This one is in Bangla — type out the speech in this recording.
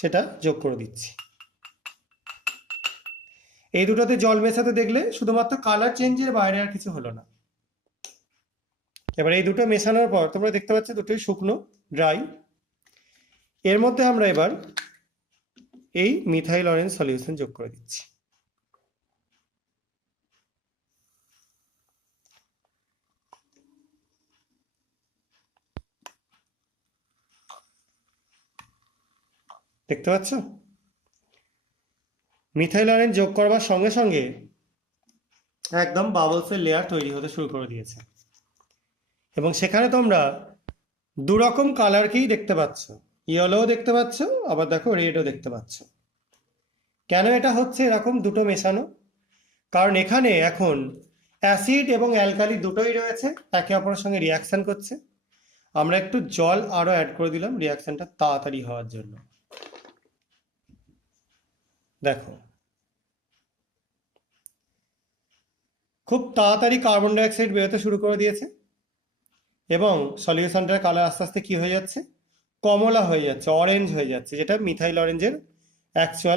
সেটা যোগ করে দিচ্ছি। এই দুটোতে জল মেশাতে দেখলে শুধুমাত্র কালার চেঞ্জের বাইরে আর কিছু হলো না। এবার এই দুটো মেশানোর পর তোমরা দেখতে পাচ্ছ দুটোই শুকনো, ড্রাই। এর মধ্যে আমরা এবার এই মিথাইল অরেঞ্জ সলিউশন যোগ করে দিচ্ছি। দেখতে পাচ্ছ মিথাইল অরেঞ্জ যোগ করবার সঙ্গে সঙ্গে একদম বাবলসের লেয়ার তৈরি হতে শুরু করে দিয়েছে, এবং সেখানে তোমরা দুরকম কালারকেই দেখতে পাচ্ছ, ইয়েলোও দেখতে পাচ্ছ, আবার দেখো রেডও দেখতে পাচ্ছ। কেন এটা হচ্ছে এরকম দুটো মেশানো? কারণ এখানে এখন অ্যাসিড এবং অ্যালকালি দুটোই রয়েছে, একে অপরের সঙ্গে রিয়াকশন করছে। আমরা একটু জল আরো অ্যাড করে দিলাম রিয়াকশনটা তাড়াতাড়ি হওয়ার জন্য। দেখো খুব তাড়াতাড়ি কার্বন ডাইঅক্সাইড বেরোতে শুরু করে দিয়েছে, এবং সলিউশনটার কালার আস্তে আস্তে কি হয়ে যাচ্ছে, কমলা হয়ে যাচ্ছে, অরেঞ্জ হয়ে যাচ্ছে, যেটা মিথাইল অরেঞ্জের অ্যাকচুয়াল